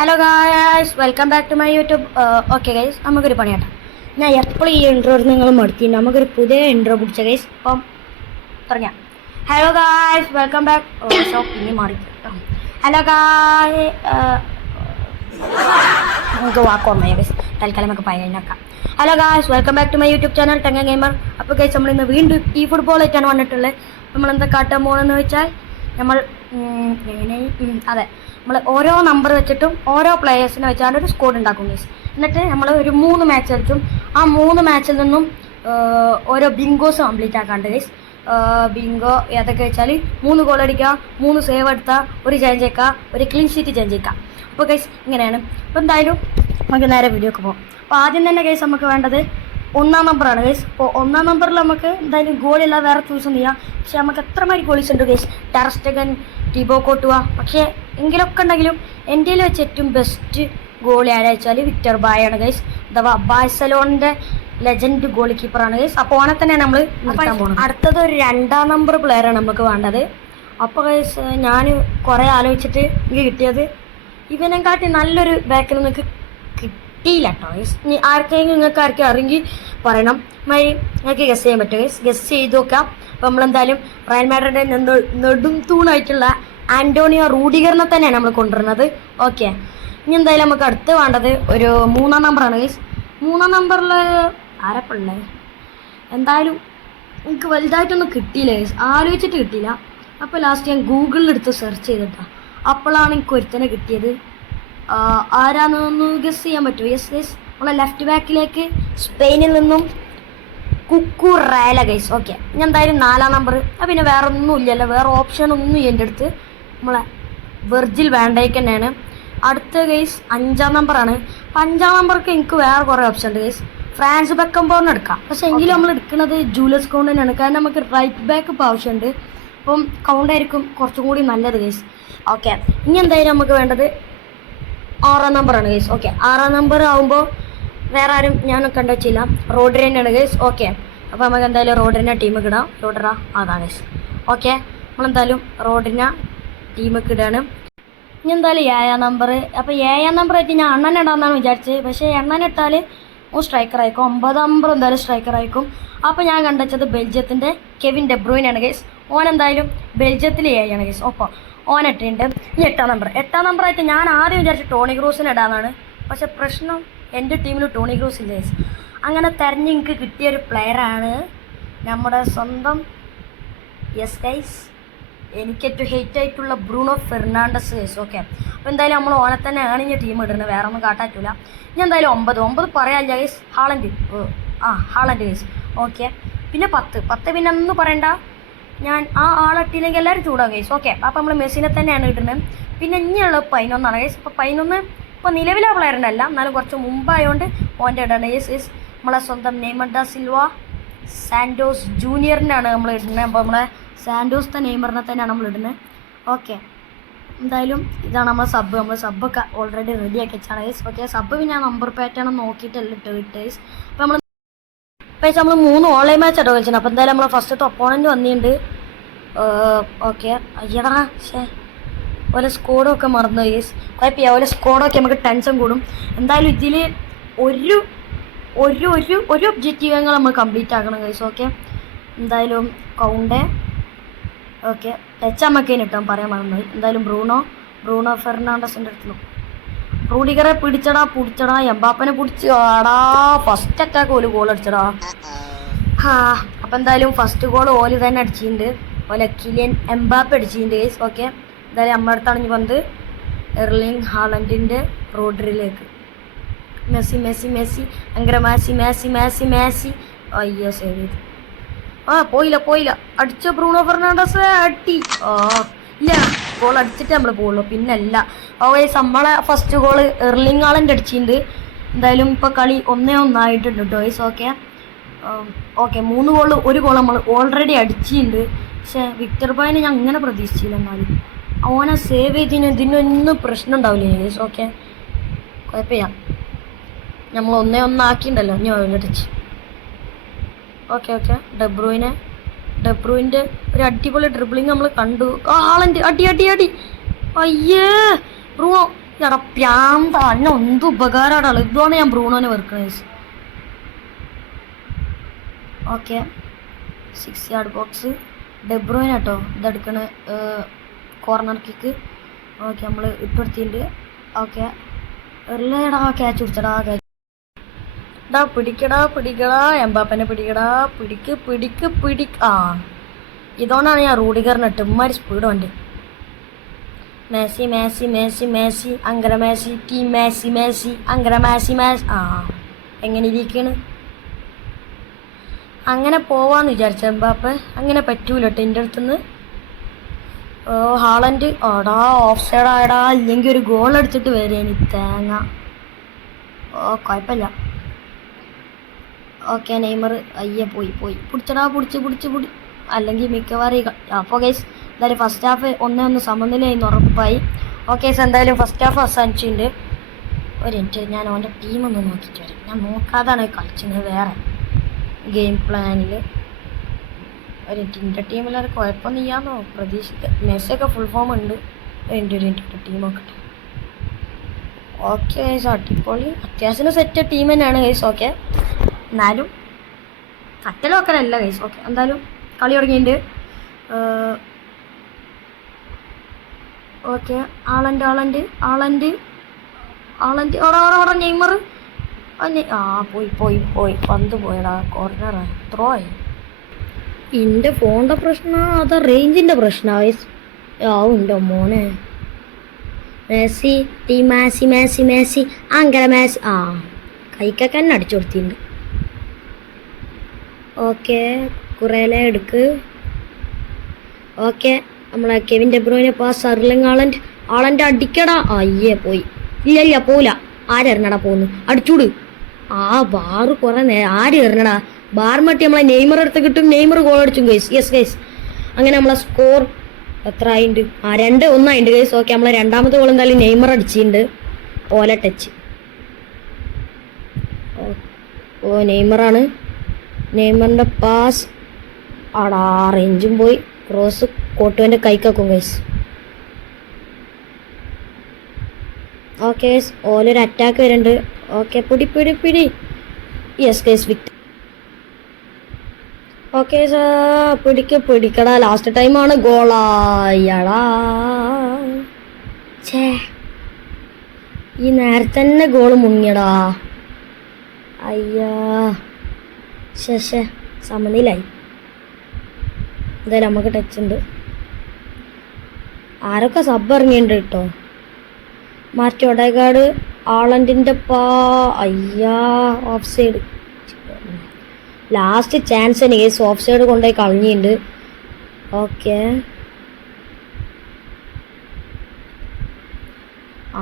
Hello guys, welcome back to my YouTube. Okay guys, നമുക്കൊരു പണിയാട്ടാം. ഞാൻ എപ്പോഴും ഈ ഇൻട്രോ നിങ്ങൾ മടുത്തിട്ടുണ്ട്. നമുക്കൊരു പുതിയ ഇൻട്രോ പിടിച്ച ഗൈസ്. അപ്പം പറഞ്ഞ ഹലോ ഗായ്സ്, വെൽക്കം ബാക്ക്. പിന്നെ മാറി. ഹലോ ഗായ്, നമുക്ക് വാക്കോർമ്മ ഗൈസ്. തൽക്കാലം നമുക്ക് പയ്യനൊക്കാം. Hello guys, welcome back to my YouTube channel ടെങ്ങ ഗെയിമർ. അപ്പോൾ ഗൈസ്, നമ്മളിന്ന് വീണ്ടും ഈ ഫുട്ബോളായിട്ടാണ് വന്നിട്ടുള്ളത്. നമ്മളെന്താ കാട്ടാൻ പോകണമെന്ന് വെച്ചാൽ നമ്മൾ അതെ, നമ്മൾ ഓരോ നമ്പർ വെച്ചിട്ടും ഓരോ പ്ലെയേഴ്സിനെ വെച്ചാണ് ഒരു സ്കോഡ് ഉണ്ടാക്കും ഗൈസ്. എന്നിട്ട് നമ്മൾ ഒരു 3 മാച്ച് കളിച്ചും ആ 3 മാച്ചിൽ നിന്നും ഓരോ ബിങ്കോസ് കംപ്ലീറ്റ് ആക്കാണ്ട് ഗൈസ്. ബിങ്കോ ഏതൊക്കെ വെച്ചാൽ 3 ഗോൾ അടിക്കുക, 3 സേവ് എടുത്താൽ, ഒരു ചേഞ്ച് ചെയ്യുക, ഒരു ക്ലീൻ ഷീറ്റ് ചേഞ്ച് ചെയ്യുക. അപ്പോൾ ഗൈസ് ഇങ്ങനെയാണ്. അപ്പോൾ എന്തായാലും നമുക്ക് നേരെ വീഡിയോക്ക് പോകാം. അപ്പോൾ ആദ്യം തന്നെ ഗൈസ് നമുക്ക് വേണ്ടത് 1-ാം നമ്പറാണ് ഗൈസ്. അപ്പോൾ 1-ാം നമ്പറിൽ നമുക്ക് എന്തായാലും ഗോളില്ല, വേറെ ചൂസ് ചെയ്യാം. പക്ഷെ നമുക്ക് എത്രമാതിരി ഗോളീസ് ഉണ്ട് ഗൈസ്. ടെർ സ്റ്റെഗൻ, ടിബോ കോർട്ടുവ. പക്ഷേ എങ്കിലൊക്കെ ഉണ്ടെങ്കിലും എൻ്റെ വെച്ച് ഏറ്റവും ബെസ്റ്റ് ഗോളി ആരാ വെച്ചാൽ വിക്ടർ ബായാണ് ഗൈസ്. അഥവാ ബാഴ്സലോണിൻ്റെ ലെജൻഡ് ഗോളി കീപ്പറാണ് ഗൈസ്. അപ്പോൾ ഓനെ തന്നെയാണ് നമ്മൾ നിർത്താൻ പോകുന്നത്. അടുത്തത് ഒരു 2-ാം നമ്പർ പ്ലെയറാണ് നമുക്ക് വേണ്ടത്. അപ്പോൾ ഗൈസ് ഞാൻ കുറേ ആലോചിച്ചിട്ട് എനിക്ക് കിട്ടിയത് ഇവനെക്കാട്ടി നല്ലൊരു ബാക്കിൽ നിങ്ങൾക്ക് കിട്ടിയില്ല കേട്ടോ ഗൈസ്. ഇനി ആർക്കെങ്കിലും നിങ്ങൾക്ക് അറിയെങ്കിൽ പറയണം. നിങ്ങൾക്ക് ഗസ് ചെയ്യാൻ പറ്റും ഗൈസ്. ഗസ് ചെയ്ത് നോക്കാം. അപ്പോൾ നമ്മളെന്തായാലും റയൽ മാഡ്രിഡിൻ്റെ നെടും തൂണായിട്ടുള്ള ആൻ്റോണിയോ റൂഡിഗറിനെ തന്നെയാണ് നമ്മൾ കൊണ്ടുവരുന്നത്. ഓക്കെ, ഇനി എന്തായാലും നമുക്ക് അടുത്ത് വേണ്ടത് ഒരു 3-ാം നമ്പറാണ് ഗൈസ്. 3-ാം നമ്പറിൽ ആരപ്പുള്ളത്? എന്തായാലും എനിക്ക് വലുതായിട്ടൊന്നും കിട്ടിയില്ല ഗൈസ്, ആലോചിച്ചിട്ട് കിട്ടിയില്ല. അപ്പോൾ ലാസ്റ്റ് ഞാൻ ഗൂഗിളിലെടുത്ത് സെർച്ച് ചെയ്തിട്ടാണ്. അപ്പോഴാണ് എനിക്ക് ഒരുത്തനെ കിട്ടിയത്. ആരാന്നൊന്ന് ഗസ് ചെയ്യാൻ പറ്റുമോ? യെസ് ഗൈസ്, നമ്മളെ ലെഫ്റ്റ് ബാക്കിലേക്ക് സ്പെയിനിൽ നിന്നും കുക്കുറേല ഗൈസ്. ഓക്കെ, ഞാൻ എന്തായാലും 4-ാം നമ്പർ. പിന്നെ വേറെ ഒന്നും ഇല്ലല്ലോ, വേറെ ഓപ്ഷൻ ഒന്നും എൻ്റെ അടുത്ത്. നമ്മളെ വെർജിൽ വാൻഡൈക്ക് തന്നെയാണ്. അടുത്ത ഗൈസ് 5-ാം നമ്പറാണ്. അപ്പോൾ 5-ാം നമ്പർക്ക് എനിക്ക് വേറെ കുറേ ഓപ്ഷൻ ഉണ്ട് ഗൈസ്. ഫ്രാൻസ് ബെക്കംബോറിന് എടുക്കാം. പക്ഷേ എങ്കിലും നമ്മൾ എടുക്കുന്നത് ജൂലിയസ് കൗണ്ട് തന്നെയാണ്. കാരണം നമുക്ക് റൈറ്റ് ബാക്ക് ഇപ്പോൾ ആവശ്യമുണ്ട്. അപ്പം കൗണ്ടായിരിക്കും കുറച്ചും കൂടി നല്ലത് ഗൈസ്. ഓക്കെ, ഇനി എന്തായാലും നമുക്ക് വേണ്ടത് 6-ാം നമ്പറാണ് ഗൈസ്. ഓക്കെ, 6-ാം നമ്പർ ആകുമ്പോൾ വേറെ ആരും ഞാൻ കണ്ടുവച്ചില്ല, റോഡ്രി തന്നെയാണ് ഗൈസ്. ഓക്കെ, അപ്പോൾ നമുക്ക് എന്തായാലും റോഡ്രിനെ ടീമൊക്കെ ഇടാം. റോഡ്രാ അതാണ് ഗൈസ്. ഓക്കെ, നമ്മളെന്തായാലും റോഡ്രിനെ ടീമൊക്കെ ഇടാണ്. ഇനി എന്തായാലും 7-ാം നമ്പർ. അപ്പോൾ 7-ാം നമ്പറായിട്ട് ഞാൻ അണ്ണനെ ഇടാമെന്നാണ് വിചാരിച്ചത്. പക്ഷേ എണ്ണനെ ഇട്ടാൽ സ്ട്രൈക്കർ ആയിരിക്കും. 9-ാം നമ്പർ എന്തായാലും സ്ട്രൈക്കർ ആയിരിക്കും. അപ്പോൾ ഞാൻ കണ്ടുവച്ചത് ബെൽജിയത്തിൻ്റെ കെവിൻ ഡെബ്രൂയിനാണ് ഗൈസ്. ഓനെന്തായാലും ബെൽജിയത്തിൽ 7 ഗൈസ്. ഒപ്പം ഓനിട്ടുണ്ട്. ഇനി 8-ാം നമ്പർ. 8-ാം നമ്പറായിട്ട് ഞാൻ ആദ്യം വിചാരിച്ചു ടോണി ക്രൂസിനെ ഇടാമെന്നാണ്. പക്ഷെ പ്രശ്നം എൻ്റെ ടീമിൽ ടോണി ക്രൂസ് ഇല്ല ഗൈസ്. അങ്ങനെ തെരഞ്ഞ് എനിക്ക് കിട്ടിയൊരു പ്ലെയറാണ് നമ്മുടെ സ്വന്തം യെസ് ഗൈസ്, എനിക്ക് ഏറ്റവും ഹെയ്റ്റ് ആയിട്ടുള്ള ബ്രൂണോ ഫെർണാണ്ടസ് ഗൈസ്. ഓക്കെ, അപ്പോൾ എന്തായാലും നമ്മൾ ഓനെ തന്നെ ആണിഞ്ഞ ടീം ഇടുന്നത്, വേറെ ഒന്നും കാട്ടാറ്റില്ല. ഇനി എന്തായാലും 9 പറയാനില്ല ഗൈസ്. Haaland guys. ഓക്കെ, പിന്നെ 10 പിന്നെ ഒന്നും പറയണ്ട. ഞാൻ ആളിട്ടില്ലെങ്കിൽ എല്ലാവരും ചൂടാകും ഗൈസ്. ഓക്കെ, അപ്പോൾ നമ്മൾ മെസ്സിനെ തന്നെയാണ് ഇടുന്നത്. പിന്നെ ഇനിയുള്ളത് 11 ഗൈസ്. അപ്പോൾ 11 ഇപ്പോൾ നിലവിലെ പ്ലെയറിൻ്റെ അല്ല, എന്നാലും കുറച്ച് മുമ്പായതുകൊണ്ട് ഓൻ്റെ ഇടണം. യെസ്, നമ്മളെ സ്വന്തം നെയ്മർ ഡാ സിൽവ സാൻഡോസ് ജൂനിയറിനാണ് നമ്മൾ ഇടുന്നത്. അപ്പോൾ നമ്മളെ സാൻഡോസ് നെയ്മറിനെ തന്നെയാണ് നമ്മൾ ഇടുന്നത്. ഓക്കെ, എന്തായാലും ഇതാണ് നമ്മളെ സബ്ബ്. നമ്മൾ സബ്ബൊക്കെ ഓൾറെഡി റെഡിയാക്കി വെച്ചാണ് ഗൈസ്. ഓക്കെ, സബ്ബ് പിന്നെ ഞാൻ നമ്പർ പാറ്റേൺ നോക്കിയിട്ടല്ല ഇട്ട് ഗൈസ്. അപ്പോൾ നമ്മൾ 3 ഓൺലൈൻ മാച്ച് ആട്ടോ കളിച്ചത്. അപ്പോൾ എന്തായാലും നമ്മൾ ഫസ്റ്റത്തെ ഒപ്പോണൻറ്റ് വന്നിട്ടുണ്ട്. ഓക്കെ, അയ്യടാ ശേ, ഓരോ സ്കോഡൊക്കെ മറന്നു ഗൈസ്. കുഴപ്പമില്ല, ഓരോ സ്കോഡൊക്കെ നമുക്ക് ടെൻഷൻ കൂടും. എന്തായാലും ഇതിൽ ഒരു ഒബ്ജക്റ്റീവങ്ങൾ നമ്മൾ കംപ്ലീറ്റ് ആക്കണം ഗൈസ്. ഓക്കെ, എന്തായാലും കൗണ്ട്. ഓക്കെ, ടച്ച് നമുക്ക് കിട്ടാൻ പറയാൻ മറന്നു. എന്തായാലും ബ്രൂണോ ഫെർണാണ്ടസിൻ്റെ അടുത്ത് റൂഡിഗറെ പിടിച്ചടാ, എംബാപ്പനെ പിടിച്ച് ആടാ. ഫസ്റ്റ് അറ്റാക്ക് ഓല് ഗോൾ അടിച്ചടാ. അപ്പം എന്തായാലും ഫസ്റ്റ് ഗോൾ ഓല് തന്നെ അടിച്ചിട്ടുണ്ട്. ഓലെ കിലിയൻ എംബാപ്പ അടിച്ചിട്ടുണ്ട് ഗൈസ്. ഓക്കെ, എന്തായാലും നമ്മുടെ അടുത്താണെങ്കിൽ വന്ന് എർലിംഗ് ഹാലൻഡിൻ്റെ റോഡ്രിയിലേക്ക് മെസ്സി ഭയങ്കര മാസി. അയ്യോ, സേവ് ചെയ്തു. പോയില്ല. അടിച്ച ബ്രൂണോ ഫെർണാണ്ടസ് അടി. ഇല്ല, ഗോൾ അടിച്ചിട്ട് നമ്മൾ പോകുള്ളൂ, പിന്നല്ല. ഗൈസ്, നമ്മളെ ഫസ്റ്റ് ഗോൾ എർലിംഗ് ഹാലൻഡ് അടിച്ചിട്ടുണ്ട്. എന്തായാലും ഇപ്പോൾ കളി 1-1 ആയിട്ടുണ്ട് കേട്ടോ ഗൈസ്. ഓക്കെ, 3 ഗോൾ 1 ഗോൾ നമ്മൾ ഓൾറെഡി അടിച്ചിട്ടുണ്ട്. പക്ഷേ വിക്ടർ ബോയിനെ ഞാൻ അങ്ങനെ പ്രതീക്ഷിച്ചില്ല. എന്നാലും ഓനെ സേവ് ഇതിനൊന്നും പ്രശ്നം ഉണ്ടാവില്ല ഗൈസ്. ഓക്കെ, കുഴപ്പമില്ല, നമ്മൾ 1-1 ആക്കിയിട്ടുണ്ടല്ലോ. ഇനി അടിച്ച്. ഓക്കെ, ഡെബ്രൂയിൻ്റെ ഒരു അടിപൊളി ഡ്രിബിളിങ് നമ്മൾ കണ്ടു. ഹാളൻഡ് അടി. അയ്യേ ബ്രൂണോ എടാ പ്രാന്ത അന്നെ എന്ത് ഉപകാരമാണ് ഇതുകൊണ്ട് ഞാൻ ബ്രൂണോനെ വെറുക്കണേ. ഓക്കെ 6 യാർഡ് ബോക്സ് ഡെബ്രോയിൻ കേട്ടോ ഇതെടുക്കണ കോർണർ കിക്ക്. ഓക്കെ നമ്മൾ ഇട്ടുകൊടുത്തിട്ടുണ്ട്. ഓക്കെ എല്ലടാ ക്യാച്ച് പിടിച്ചടാ പിടിക്കടാ എംബാപ്പനെ പിടിക്ക്. ആ ഇതുകൊണ്ടാണ് ഞാൻ റൂഡിഗറിന് ഇട്ട് ഇമ്മാതിരി സ്പീഡ് ഉണ്ട്. മേസി അങ്കര മേസി ടീം മേസി അങ്കര മേസി. ആ എങ്ങനെ ഇരിക്കണ്? അങ്ങനെ പോവാന്ന് വിചാരിച്ച എംബാപ്പെ അങ്ങനെ പറ്റൂല കേട്ടോ എൻ്റെ അടുത്തുനിന്ന്. ഹാളൻഡ് ആടാ ഓഫ് സൈഡ് ആയടാ, ഇല്ലെങ്കിൽ ഒരു ഗോൾ അടിച്ചിട്ട് വരേനി തേങ്ങ. കുഴപ്പമില്ല. ഓക്കെ നെയ്മർ അയ്യെ പോയി പിടിച്ചടാ പിടിച്ച് അല്ലെങ്കിൽ മിക്കവാറും. അപ്പോൾ ഗൈസ് എന്തായാലും ഫസ്റ്റ് ഹാഫ് 1-1 സമനിലയായി ഉറപ്പായി. ഓക്കെ ഗൈസ് എന്തായാലും ഫസ്റ്റ് ഹാഫ് അവസാനിച്ചിട്ടുണ്ട്. ഒരു മിനിറ്റ് ഞാൻ അവൻ്റെ ടീമൊന്ന് നോക്കിയിട്ട് വരാം. ഞാൻ നോക്കാതാണ് കളിച്ചത് വേറെ ഗെയിം പ്ലാനിൽ. ഒരു എൻ്റെ ടീമിലൊരു കുഴപ്പമൊന്നും ചെയ്യാമെന്നോ പ്രതീക്ഷിക്കുക. മെസ്സിയൊക്കെ ഫുൾ ഫോം ഉണ്ട്. എൻ്റെ ടീമൊക്കെ ഓക്കെ ഗൈസ് അടിപൊളി അത്യാവശ്യം സെറ്റ് ടീം തന്നെയാണ് ഗൈസ്. ഓക്കെ എന്നാലും കട്ടലൊക്കലല്ല ഗൈസ്. ഓക്കെ എന്തായാലും കളി തുടങ്ങിയിട്ടുണ്ട്. ഓക്കെ ആളൻഡ് ഓടാ നെയ്മർ. ആ പോയി പന്ത് പോയടാ കോർണറാ ത്രോ ആയി. എൻ്റെ ഫോണിൻ്റെ പ്രശ്നമാ അതാ റേഞ്ചിൻ്റെ പ്രശ്നമാണ് ഗൈസ്. ഉണ്ടോ മോനെ മേസി ടീം മേസി അങ്കര മേസി. ആ കൈക്കൊക്കെ തന്നെ അടിച്ചു കൊടുത്തിട്ടുണ്ട്. ഓക്കെ കുറേലേ എടുക്ക്. ഓക്കെ നമ്മളെ കെവിൻ ഡെബ്രോയിനെ പാസ് അർലിംഗ് ആളൻ്റെ അടിക്കടാ. അയ്യേ പോയി. ഇല്ല പോവില്ല. ആരെറിഞ്ഞടാ പോകുന്നു അടിച്ചൂട്. ആ ബാറ് കുറേ നേരം ആര് എറിഞ്ഞടാ ബാർ മട്ടി നമ്മളെ നെയ്മർ എടുത്ത് കിട്ടും. നെയ്മർ ഗോൾ അടിച്ചും ഗൈസ്. യെസ് ഗൈസ് അങ്ങനെ നമ്മളെ സ്കോർ എത്ര ആയിട്ടുണ്ട്? 2-1 ആയിട്ടുണ്ട് ഗൈസ്. ഓക്കെ നമ്മളെ രണ്ടാമത്തെ ഗോൾ എന്തായാലും നെയ്മർ അടിച്ചിട്ടുണ്ട്. ഓല ടച്ച്. നെയ്മറാണ്. നെയ്മറിൻ്റെ പാസ് ആടാ റേഞ്ചും പോയി. ക്രോസ് കോട്ടുവിൻ്റെ കൈക്കാക്കും ഗൈസ്. ഓക്കെ ഗൈസ് ഓലൊരു അറ്റാക്ക് വരുന്നുണ്ട്. ഓക്കെ പിടി. Yes guys Victor. ഓക്കെ പിടിക്കടാ ലാസ്റ്റ് ടൈമാണ് ഗോളായടാ. ഛേ ഈ നേരത്തെ തന്നെ ഗോള് മുങ്ങിയടാ. അയ്യാ ശേ സമനിലായി. എന്തായാലും നമുക്ക് ടച്ച് ഉണ്ട്. ആരൊക്കെ സബ് ഇറങ്ങിയിട്ടുണ്ട് കേട്ടോ. മാറ്റി ഒടേഗാർഡ് ആളൻഡിൻ്റെ അയ്യാ ഓഫ് സൈഡ്. ലാസ്റ്റ് ചാൻസ് തന്നെ കേസ് ഓഫ് സൈഡ് കൊണ്ടുപോയി കളഞ്ഞിട്ടുണ്ട്. ഓക്കെ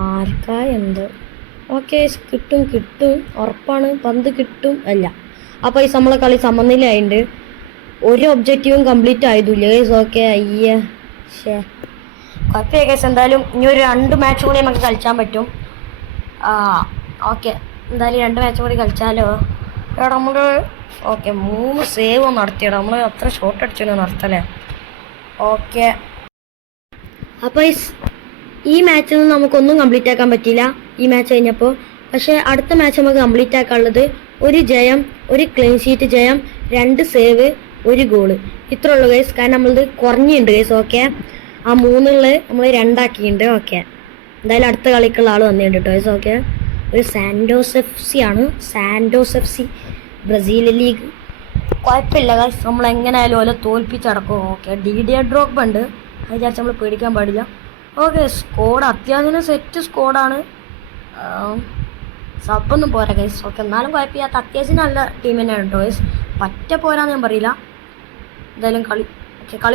ആർക്കാ എന്തോ. ഓക്കെ കിട്ടും ഉറപ്പാണ് പന്ത് കിട്ടും. അല്ല അപ്പോൾ ഈ നമ്മളെ കളി സമനിലയായിട്ടുണ്ട്. ഒരു ഒബ്ജക്റ്റീവും കംപ്ലീറ്റ് ആയതില്ല കേസ്. ഓക്കെ അയ്യ കുഴപ്പമില്ല കേസ്. എന്തായാലും ഇനി ഒരു 2 മാച്ച് കൂടി നമുക്ക് കളിച്ചാൻ പറ്റും. ഓക്കെ എന്തായാലും 2 മാച്ച് കൂടി കളിച്ചാലോ. എടാ നമ്മൾ ഓക്കെ 3 സേവ് നടത്തിയടാ. നമ്മൾ അത്ര ഷോട്ട് അടിച്ചു നടത്തല്ലേ. ഓക്കെ അപ്പോൾ ഈ മാച്ചിൽ നിന്ന് നമുക്കൊന്നും കംപ്ലീറ്റ് ആക്കാൻ പറ്റിയില്ല ഈ മാച്ച് കഴിഞ്ഞപ്പോൾ. പക്ഷേ അടുത്ത മാച്ച് നമുക്ക് കംപ്ലീറ്റ് ആക്കാനുള്ളത് 1 ജയം 1 ക്ലീൻ ഷീറ്റ് ജയം 2 സേവ് 1 ഗോള് ഇത്ര ഉള്ളൂ ഗൈസ്. കാരണം നമ്മളത് കുറഞ്ഞിട്ടുണ്ട് ഗൈസ്. ഓക്കെ ആ 3 നമ്മൾ 2 ആക്കിയിട്ടുണ്ട്. ഓക്കെ എന്തായാലും അടുത്ത കളിക്കുള്ള ആൾ വന്നിട്ടുണ്ട് കേട്ടോ ഗൈസ്. ഓക്കെ ഒരു സാൻഡോസ് FC ബ്രസീൽ ലീഗ്. കുഴപ്പമില്ല ഗൈസ് നമ്മൾ എങ്ങനെയായാലും ഓലെ തോൽപ്പിച്ചടക്കും. ഓക്കെ ഡിഡിയർ ഡ്രോപ്പ് ഉണ്ട് അത് വിചാരിച്ച് നമ്മൾ പേടിക്കാൻ പാടില്ല. ഓക്കെ സ്കോഡ് അത്യാവശ്യം സെറ്റ് സ്കോഡാണ്. സബൊന്നും പോരാ ഗൈസ്. ഓക്കെ എന്നാലും കുഴപ്പമില്ലാത്ത അത്യാവശ്യം നല്ല ടീം തന്നെയാണ് കേട്ടോ ഗൈസ്. പറ്റ പോരാന്ന് ഞാൻ പറയില്ല. എന്തായാലും കളി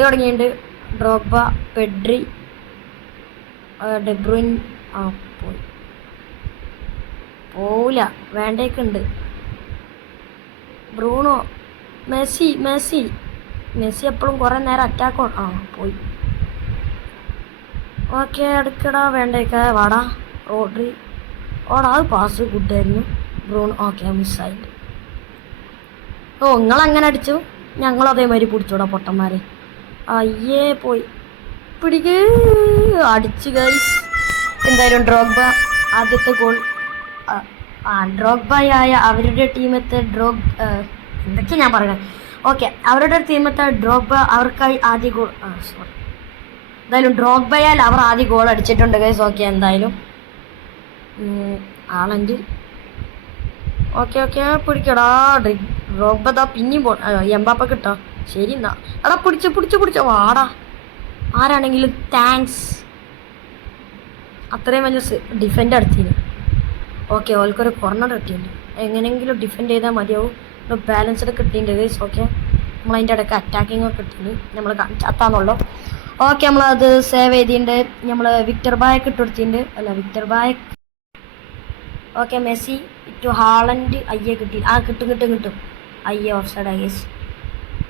തുടങ്ങിയിട്ടുണ്ട്. ഡ്രോഗ്ബ പെഡ്രി ഡെബ്രൂയിൻ പോവില്ല വേണ്ടേക്കുണ്ട്. ബ്രൂണോ മെസ്സി എപ്പോഴും കുറേ നേരം അറ്റാക്ക് പോയി. ഓക്കെ എടുക്കടാ വേണ്ടേക്ക വാടാ റോഡ്രി അത് പാസ് ഗുഡായിരുന്നു. ബ്രൂണോ ഓക്കെ മിസ്സായിട്ട്. നിങ്ങളങ്ങനെ അടിച്ചു ഞങ്ങൾ അതേമാതിരി പിടിച്ചോടാ പൊട്ടന്മാരെ. അയ്യേ പോയി പിടിക്ക് അടിച്ചു ഗൈസ്. എന്തായാലും ഡ്രോഗ്ബ ആദ്യത്തെ ഗോൾ ഡ്രോഗ്ബയായ അവരുടെ ടീമത്തെ എന്തൊക്കെയാ ഞാൻ പറയുന്നത്. ഓക്കെ, അവരുടെ ടീമത്തെ ഡ്രോഗ്ബ അവർക്കായി ആദ്യ ഗോൾ സോറി എന്തായാലും ഡ്രോഗ്ബയാൽ അവർ ആദ്യ ഗോൾ അടിച്ചിട്ടുണ്ട് ഗൈസ്. ഓക്കെ, എന്തായാലും ആളൻ്റെ ഓക്കെ ഓക്കെ പിടിക്കടാ. ഡ്രോഗ്ബ ദാ പിന്നെയും എംബാപ്പ കിട്ടാ. ശരി എന്നാ എടാ പിടിച്ചോ വാടാ. ആരാണെങ്കിലും താങ്ക്സ്. അത്രയും വലിയ ഡിഫെൻഡ് നടത്തിന്. ഓക്കെ, ഓൾക്കൊരു കോർണർ കിട്ടിയിട്ടുണ്ട്. എങ്ങനെയെങ്കിലും ഡിഫെൻഡ് ചെയ്താൽ മതിയാവും. ബാലൻസ്ഡ് കിട്ടിയിട്ടുണ്ട് ഗൈസ്. ഓക്കെ, നമ്മളതിൻ്റെ ഇടയ്ക്ക് അറ്റാക്കിങ് ഒക്കെ കിട്ടിയിട്ടുണ്ട്. നമ്മൾ ചത്താന്നുള്ളൂ. ഓക്കെ, നമ്മളത് സേവ് ചെയ്തിട്ടുണ്ട്. നമ്മൾ വിക്ടർ ബായക്ക് ഇട്ട് കൊടുത്തിട്ടുണ്ട്. Victor Baia. Okay, Messi to Haaland. അയ്യേ കിട്ടി. കിട്ടും. അയ്യേ ഓഫ് സൈഡ് ഗൈസ്.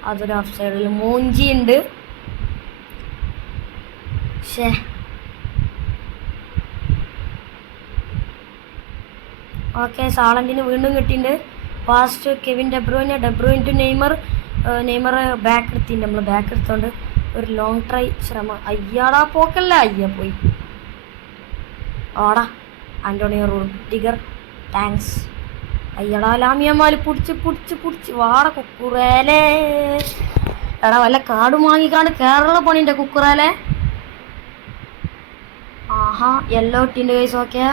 അതൊരു ഓഫ് സൈഡിൽ മൂഞ്ചി ഉണ്ട്. ഓക്കെ, സാളൻഡിന് വീണ്ടും കിട്ടിയിട്ടുണ്ട്. Fast Kevin De Bruyne to Neymar back എടുത്തിട്ടുണ്ട്. നമ്മൾ ബാക്ക് എടുത്തോണ്ട് ഒരു ലോങ് ട്രൈ ശ്രമം. അയ്യാടാ പോക്കല്ല. അയ്യ പോയി. ആടാ ആൻ്റോണിയോ റൂഡിഗർ താങ്ക്സ്. അയ്യടാ ലാമിയമാല് പിടിച്ച് വാട കുക്കുറേലേ. എടാ വല്ല കാടും വാങ്ങിക്കാണ്ട് കേരള പണിൻ്റെ കുക്കുറേലേ. ആഹാ, യെല്ലോ ഇട്ടിട്ടുണ്ട് ഗൈസ്. ഓക്കെ,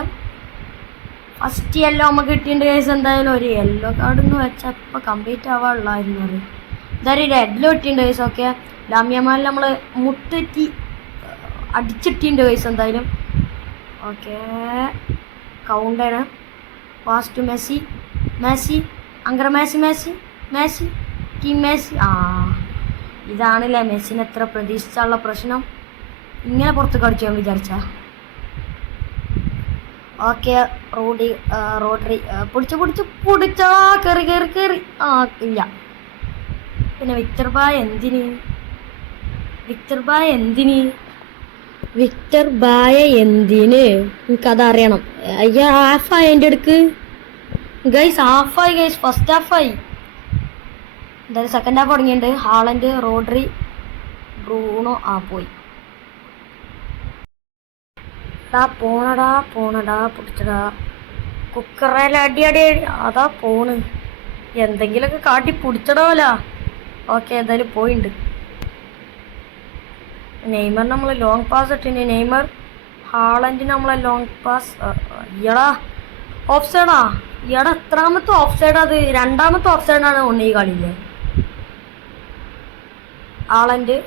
ഫസ്റ്റ് യെല്ലോ നമുക്ക് കിട്ടിയിട്ടുണ്ട് ഗൈസ്. എന്തായാലും ഒരു യെല്ലോ കാർഡെന്ന് വെച്ചാൽ ഇപ്പം കംപ്ലീറ്റ് ആവാനുള്ളായിരുന്നു. അത് എന്തായാലും റെഡിലോ ഇട്ടിട്ടുണ്ട് ഗൈസ്. ഓക്കെ, ലാമിയമാലിൽ നമ്മൾ മുട്ടെറ്റി അടിച്ചിട്ടിട്ടുണ്ട് ഗൈസ്. എന്തായാലും ഓക്കെ, കൗണ്ടാണ്. ഫാസ്റ്റ് മെസ്സി അങ്കര മെസ്സി ടീം മെസ്സി. ഇതാണല്ലേ മെസ്സിനെ എത്ര പ്രതീക്ഷിച്ചുള്ള പ്രശ്നം. ഇങ്ങനെ പുറത്ത് കളിക്കാൻ വിചാരിച്ചാ. ഓക്കെ, റോഡ്രി പിടിച്ചാ കയറി ഇല്ല. പിന്നെ വിക്ടർ ബായ് എന്തിന് എനിക്കതറിയണം. അയ്യ ഹാഫായി എൻ്റെ അടുക്ക് ഗൈസ്. ഹാഫായി ഗൈസ്. ഫസ്റ്റ് ഹാഫായി. എന്തായാലും സെക്കൻഡ് ഹാഫ് തുടങ്ങിയിട്ടുണ്ട്. ഹാളൻഡ്, റോഡ്രി, ബ്രൂണോ പോയി. പോണടാ പിടിച്ചടാ. കുക്കറേല അടി അതാ പോണ്. എന്തെങ്കിലുമൊക്കെ കാട്ടി പിടിച്ചടാവല്ല. ഓക്കെ, എന്തായാലും പോയിണ്ട്. നെയ്മർ നമ്മൾ ലോങ് പാസ് ഇട്ടിന്. നെയ്മർ ഹാളൻഡിന് നമ്മളെ ലോങ് പാസ്. ഇയടാ ഓഫ് സൈഡാ. എത്രാമത്തെ ഓഫ് സൈഡാ അത്? രണ്ടാമത്തെ ഓഫ് സൈഡാണ് ഒന്ന് ഈ കളിയില്. Haaland,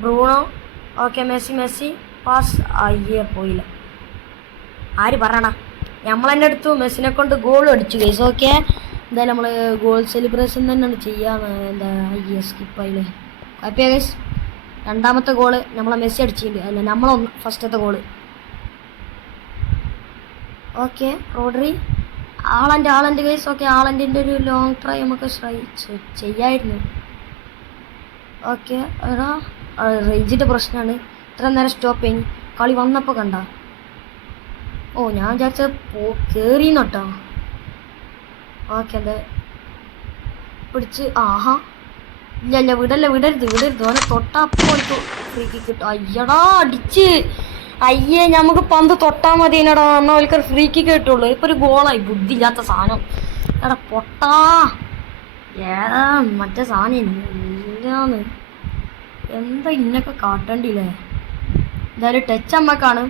Bruno. Okay, Messi pass. അയ്യേ പോയില്ല. ആര് പറയണ നമ്മൾ തന്നെ എടുത്തു. മെസ്സിനെ കൊണ്ട് ഗോൾ അടിച്ചു ഗൈസ്. ഓക്കെ, എന്തായാലും നമ്മൾ ഗോൾ സെലിബ്രേഷൻ തന്നെയാണ് ചെയ്യാന്ന്. എന്താ സ്കിപ്പായില്ലേ. ഹാപ്പിയാ ഗൈസ്. രണ്ടാമത്തെ ഗോള് നമ്മളെ മെസ്സി അടിച്ചിട്ടുണ്ട്. നമ്മളൊന്ന് ഫസ്റ്റത്തെ ഗോള്. ഓക്കെ, റോഡ്രി ആളൻ്റെ ഗൈസ്. ഓക്കെ, ആളൻ്റെ ഒരു ലോങ് ട്രൈ നമുക്ക് ചെയ്യായിരുന്നു. ഓക്കെ, എടാ റേഞ്ചിൻ്റെ പ്രശ്നമാണ്. ഇത്ര നേരം സ്റ്റോപ്പ് ചെയ്യും. കളി വന്നപ്പോൾ കണ്ട. ഞാൻ വിചാരിച്ച കേറിന്നോട്ടോ. ഓക്കെ, എന്താ പിടിച്ച്. ഇല്ല വിടരുത്. ഓനെ തൊട്ടപ്പോൾ ഫ്രീ കിക്ക് കിട്ടും. അയ്യടാ അടിച്ച്. അയ്യേ, നമുക്ക് പന്ത് തൊട്ടാൽ മതി. എന്നടാ എന്നാൽ അവർക്ക് ഫ്രീ കിക്ക് കിട്ടുള്ളൂ. ഇപ്പൊ ഒരു ഗോളായി. ബുദ്ധിയില്ലാത്ത സാധനം. എടാ പൊട്ടാ. മറ്റേ സാധനം ഇല്ലാന്ന്. എന്താ ഇന്നൊക്കെ കാട്ടണ്ടില്ലേ. എന്തായാലും ടച്ച് അമ്മക്കാണ്.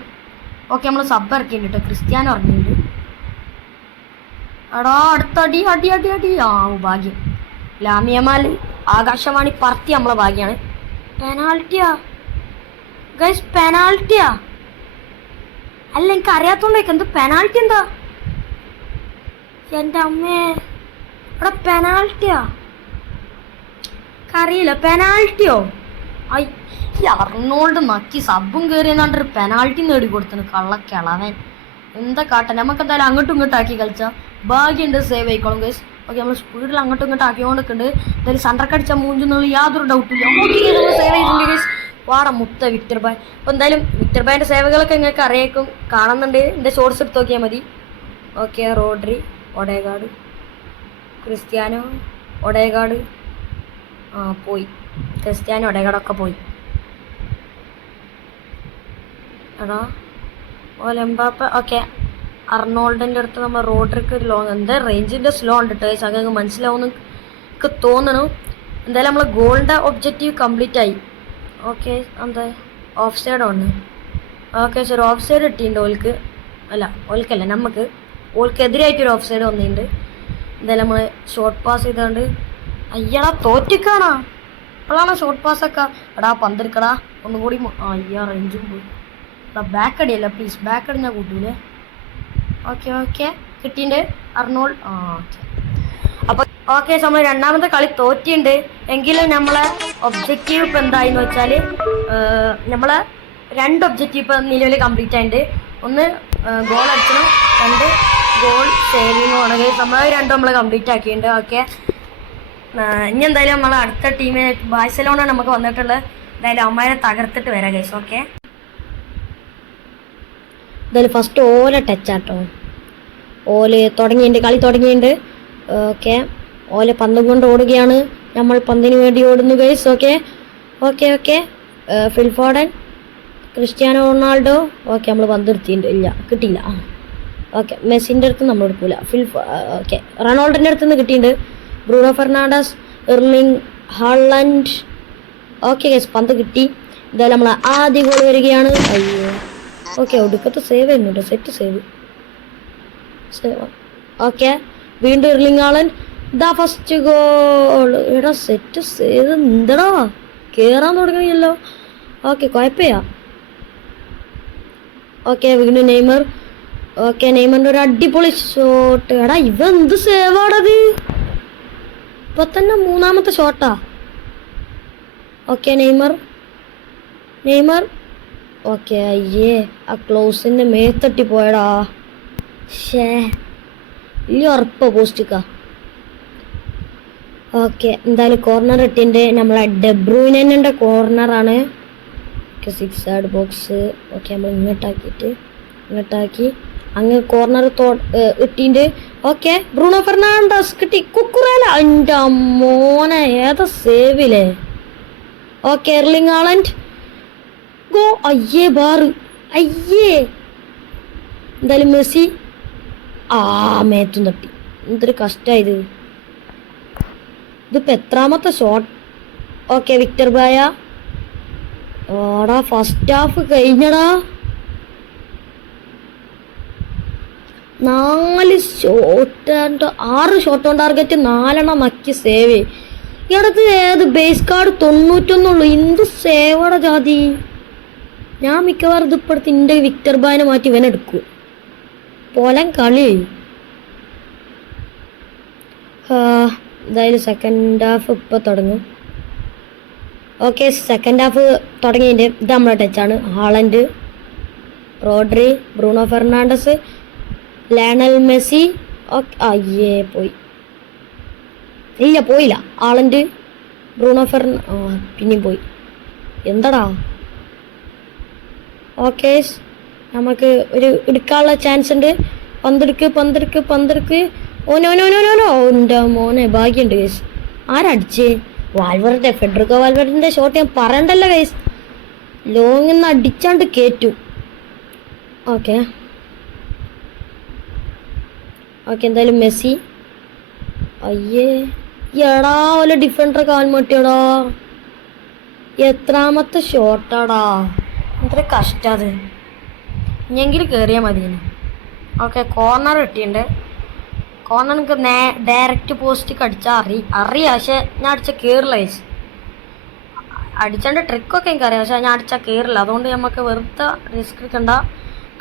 ഓക്കെ, നമ്മൾ സബ് ഇറക്കിയിട്ടുണ്ട്. ക്രിസ്ത്യാനോ ഇറങ്ങിയിട്ടുണ്ട്. എടാ അടുത്തടി അടി. ഭാഗ്യം. ലാമിയമാൽ ആകാശവാണി പറത്തി നമ്മളെ ഭാഗ്യമാണ്. പെനാൽറ്റിയാ ഗൈസ്. പെനാൽറ്റിയാ അല്ല, എനിക്ക് അറിയാത്തോണ്ടേക്ക്. എന്ത് പെനാൽറ്റി? എന്താ എൻ്റെ അമ്മേ. എടാ പെനാൽറ്റിയാ അറിയില്ല. പെനാൽറ്റിയോ? ഈ അർണോൾഡ് നക്കി സബും കയറി എന്നാണ്ടൊരു പെനാൽറ്റി നേടിക്കൊടുത്തിന് കള്ളക്കിളവൻ. എന്താ കാട്ടൻ. നമുക്ക് എന്തായാലും അങ്ങോട്ടും ഇങ്ങോട്ടും ആക്കി കളിച്ചാൽ ഭാഗ്യമുണ്ട്. സേവ് ആയിക്കോളും ഗൈസ്. ഓക്കെ, നമ്മൾ സ്പീഡിൽ അങ്ങോട്ടും ഇങ്ങോട്ടും ആക്കിക്കൊണ്ടിരിക്കുന്നുണ്ട്. എന്തായാലും സെൻട്രക്ക് അടിച്ചാൽ മൂഞ്ചെന്നുള്ള യാതൊരു ഡൗട്ടില്ല. നമ്മൾ സേവ് ചെയ്തിട്ടുണ്ട് ഗൈസ്. മുത്ത വിക്ടർ ബായ്. അപ്പോൾ എന്തായാലും വിക്ടർ ബായിൻ്റെ സേവകളൊക്കെ നിങ്ങൾക്ക് അറിയാക്കും. കാണുന്നുണ്ട്. എൻ്റെ ഷോർട്സ് എടുത്ത് നോക്കിയാൽ മതി. Okay, Rodri, Odegaard, Cristiano, Odegaard പോയി. ക്രിസ്ത്യാനോ ഒഡേഗാർഡൊക്കെ പോയി. എടാ ഓലെ എംബാപ്പ. ഓക്കെ, അർണോൾഡിൻ്റെ അടുത്ത് നമ്മൾ റോഡ്രിക്ക് ഒരു ലോങ് എന്താ റേഞ്ചിൻ്റെ സ്ലോ ഉണ്ട് കേട്ടോ ഗൈസ്. അങ്ങനെ മനസ്സിലാവുമെന്ന് എനിക്ക് തോന്നണു. എന്തായാലും നമ്മൾ ഗോളിൻ്റെ ഒബ്ജക്റ്റീവ് കംപ്ലീറ്റ് ആയി. ഓക്കെ, എന്താ ഓഫ് സൈഡ് ആണ്. ഓക്കെ ശരി, ഓഫ് സൈഡ് കിട്ടിയിട്ടുണ്ട് ഓൽക്ക്. അല്ല ഓൽക്കല്ല, നമുക്ക് ഓൽക്കെതിരായിട്ടൊരു ഓഫ് സൈഡ് വന്നിട്ടുണ്ട്. എന്തായാലും നമ്മൾ ഷോർട്ട് പാസ് ചെയ്തുകൊണ്ട് അയ്യടാ തോറ്റിക്കാണാ. അപ്പോഴാണ് ഷോർട്ട് പാസ്സൊക്കെ. എടാ പന്തെടുക്കടാ ഒന്നും കൂടി. അയ്യാ റേഞ്ചും പോയി. എടാ ബാക്ക് അടിയല്ല പ്ലീസ്, ബാക്ക് അടി ഞാൻ കൂട്ടൂലേ. ഓക്കെ ഓക്കെ കിട്ടിയിട്ടുണ്ട് അർണോൾഡ്. ഓക്കെ അപ്പോൾ ഓക്കെ നമ്മൾ രണ്ടാമത്തെ കളി തോറ്റിട്ടുണ്ട്. എങ്കിലും നമ്മളെ ഒബ്ജക്റ്റീവ് ഇപ്പം എന്തായെന്ന് വെച്ചാൽ നമ്മളെ 2 ഒബ്ജക്റ്റീവ് ഇപ്പം നിലവിൽ കംപ്ലീറ്റ് ആയിട്ടുണ്ട്. ഒന്ന് ഗോൾ അടിക്കണം, 2 ഗോൾ സേവിങ്ങുമാണ്. നമ്മൾ 2 നമ്മൾ കംപ്ലീറ്റ് ആക്കിയിട്ടുണ്ട്. ഓക്കെ, ഇനി എന്തായാലും നമ്മൾ അടുത്ത ടീമിന് ബാഴ്സലോണ നമുക്ക് വന്നിട്ടുള്ളത്. എന്തായാലും അമ്മേനെ തകർത്തിട്ട് വരാം ഗൈസ്. ഓക്കെ, എന്തായാലും ഫസ്റ്റ് ഓല ടച്ചാട്ടോ. ഓല് തുടങ്ങിയിട്ടുണ്ട്, കളി തുടങ്ങിയിട്ടുണ്ട്. ഓക്കെ, ഓല പന്തും കൊണ്ട് ഓടുകയാണ്. നമ്മൾ പന്തിന് വേണ്ടി ഓടുന്നു guys. Okay okay okay Phil Foden, Cristiano Ronaldo. Okay, നമ്മൾ പന്ത് എടുത്തിട്ടുണ്ട്. ഇല്ല കിട്ടിയില്ല. ഓക്കെ, മെസ്സിൻ്റെ അടുത്ത് നമ്മൾ എടുക്കൂല. ഓക്കെ റൊണാൾഡോൻ്റെ അടുത്ത് നിന്ന് കിട്ടിയിട്ടുണ്ട്. Bruno Fernandes, Erling Haaland. Okay guys, പന്ത് കിട്ടി. എന്തായാലും നമ്മൾ ആദ്യ ഗോൾ വരികയാണ്. അയ്യോ ഓക്കെ, ഒടുക്കത്തെ സേവ് ചെയ്യുന്നുണ്ട്. Set save. ഓക്കെ, വീണ്ടും എർലിംഗ് ഹാലൻഡ്. ഇതാ ഫസ്റ്റ് ഗോൾ. എടാ സെറ്റ് സേവ് എന്തടാ, കയറാൻ തുടങ്ങിയല്ലോ. ഓക്കെ കുഴപ്പമില്ല. ഓക്കെ വീണ്ടും നെയ്മർ. ഓക്കെ നെയ്മറിൻ്റെ ഒരു അടിപൊളി ഷോട്ട്. എടാ ഇവ എന്ത് സേവാടത്, ഇപ്പൊ തന്നെ 3ാമത്തെ ഷോട്ടാ. Okay Neymar. ഓക്കെ അയ്യേ, ആ ക്ലോസിൻ്റെ മേത്തട്ടി പോയടാ. ഷേ ഈ ഉറപ്പ പോസ്റ്റിക്ക. ഓക്കെ എന്തായാലും കോർണർ ഇട്ടിൻ്റെ നമ്മളെ ഡെബ്രൂയിനെ കോർണറാണ്. ഓക്കെ 6 യാർഡ് ബോക്സ്. ഓക്കെ നമ്മൾ ഇങ്ങോട്ടാക്കി അങ്ങ് കോർണർ ഇട്ടിൻ്റെ. ഓക്കെ ബ്രൂണോ ഫെർണാണ്ടസ് കിട്ടി. കുക്കുറേല എൻ്റെ മോനെ ഏതാ സേവില്ലേ. Okay Erling Haaland go. അയ്യേ ബാറ്, അയ്യേ. എന്തായാലും മെസ്സി മേത്തും തട്ടി. എന്തൊരു കഷ്ടമായത്. ഇതിപ്പോൾ എത്രാമത്തെ ഷോട്ട്. Okay Victor Baia. ഓടാ ഫസ്റ്റ് ഹാഫ് കഴിഞ്ഞടാ. 4 ഷോട്ട് 6 ഷോട്ട് ഓൺ ടാർഗറ്റ്, 4 നക്കി സേവ്. ഇടത്ത് ഏത് ബേസ് കാർഡ് 91 എന്ത് സേവട ജാതി. ഞാൻ മിക്കവാറും ഇതിപ്പോഴത്തെ എൻ്റെ വിക്ടർ ബായനെ മാറ്റി ഇവനെടുക്കൂ. പോലൻ കളി. എന്തായാലും സെക്കൻഡ് ഹാഫ് ഇപ്പോൾ തുടങ്ങും. ഓക്കെ സെക്കൻഡ് ഹാഫ് തുടങ്ങിയിട്ട് ഇത് നമ്മളെ ടച്ചാണ്. Haaland, Rodri, Bruno Fernandes, Lionel Messi. Okay അയ്യേ പോയി. ഇല്ല പോയില്ല. ഹാലൻഡ്, ബ്രൂണോ പിന്നെയും പോയി. എന്താടാ. ഓക്കെ നമുക്ക് ഒരു എടുക്കാനുള്ള ചാൻസ് ഉണ്ട്. പന്തെടുക്ക്. ഓനോനോനോനോ എൻ്റെ മോനെ ഭാഗ്യമുണ്ട് ഗൈസ്. ആരടിച്ചേ? വാൽവറിൻ്റെ ഫെഡറിക്കോ വാൽവറിൻ്റെ ഷോട്ട് ഞാൻ പറയണ്ടല്ലോ ഗൈസ്. ലോങ്ങിൽ നിന്ന് അടിച്ചാണ്ട് കയറ്റും. ഓക്കെ എന്തായാലും മെസ്സി. അയ്യേ എടാ ഓല ഡിഫൻഡർ കാൽമട്ടിയടാ. എത്രാമത്തെ ഷോട്ടാടാ, എന്തൊരു കഷ്ടം അത്. ഇനിയെങ്കിലും കയറിയാൽ മതിയെന്ന്. ഓക്കെ കോർണർ കിട്ടിയിട്ടുണ്ട്. കോർണർ എനിക്ക് ഡയറക്റ്റ് പോസ്റ്റിക്ക് അടിച്ചാൽ അറിയാം. പക്ഷെ ഞാൻ അടിച്ചാൽ കയറില്ല ഗൈസ്. അടിച്ചതിൻ്റെ ട്രിക്കൊക്കെ എനിക്കറിയാം, പക്ഷെ ഞാൻ അടിച്ചാൽ കയറില്ല. അതുകൊണ്ട് നമുക്ക് വെറുതെ റിസ്ക് എടുക്കണ്ട.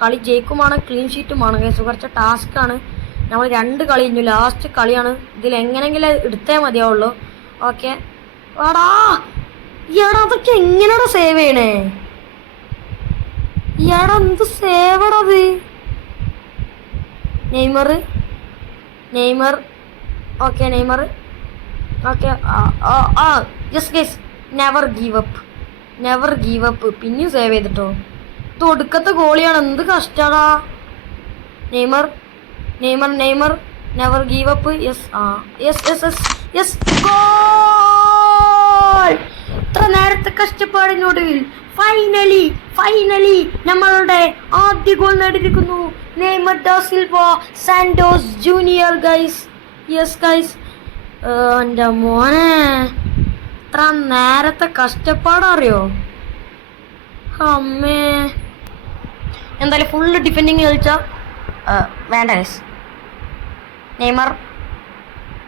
കളി ജയിക്കുമാണ്, ക്ലീൻ ഷീറ്റുമാണ് ഗൈസ്. കുറച്ച് ടാസ്ക്കാണ്. നമ്മൾ 2 കളി കഴിഞ്ഞു, ലാസ്റ്റ് കളിയാണ്. ഇതിൽ എങ്ങനെയെങ്കിലും എടുത്തേ മതിയാവുള്ളൂ. ഓക്കെ എടാ അതൊക്കെ എങ്ങനെയാടാ സേവ് ചെയ്യണേ. എന്ത് സേവടത്. Neymar. Okay Neymar. Okay yes guys, never give up. പിന്നെയും സേവ് ചെയ്തിട്ടോ. ഇത് ഒടുക്കത്തെ ഗോളിയാണ്. എന്ത് കഷ്ടാടാ. Neymar never give up. Yes goal. ഇത്ര നേരത്തെ കഷ്ടപ്പാടിനൊടുവിൽ ഫൈനലി നമ്മളുടെ ആദ്യ ഗോൾ നേടിയിരിക്കുന്നു. Neymar da Silva Santos Junior guys. Yes guys. എൻ്റെ മോനെ ഇത്ര നേരത്തെ കഷ്ടപ്പാടറിയോ? അമ്മേ, എന്തായാലും ഫുള്ള് ഡിഫെൻഡിങ് കളിച്ചാൽ വേണ്ട ഗൈസ്.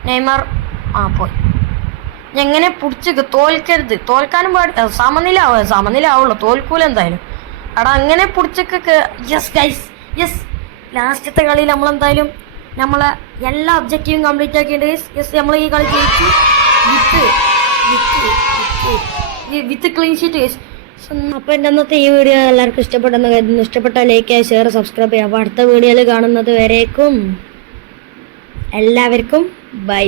നെയ്മർ പോയി. എങ്ങനെ പിടിച്ചേക്ക്, തോൽക്കരുത്. തോൽക്കാനും സമനില ആവുള്ളൂ, തോൽക്കൂല എന്തായാലും. എടാ അങ്ങനെ പിടിച്ചൊക്കെ. Yes guys, yes. ലാസ്റ്റത്തെ കളിയിൽ നമ്മളെന്തായാലും നമ്മളെ എല്ലാ ഒബ്ജക്റ്റീവും കംപ്ലീറ്റ് ആക്കിയിട്ട് ഗൈസ്. യെസ്, നമ്മൾ ഈ കളി ജയിച്ചു വിത്ത് ക്ലീൻ ഷീറ്റ് ഗൈസ്. അപ്പോൾ എൻ്റെ അന്നത്തെ ഈ വീഡിയോ എല്ലാവർക്കും ഇഷ്ടപ്പെട്ടെന്ന് കരുതുന്നു. ഇഷ്ടപ്പെട്ടാൽ ലൈക്ക് ചെയ്യുക, ഷെയർ, സബ്സ്ക്രൈബ് ചെയ്യുക. അപ്പോൾ അടുത്ത വീഡിയോയിൽ കാണുന്നത് വരേക്കും എല്ലാവർക്കും ബൈ.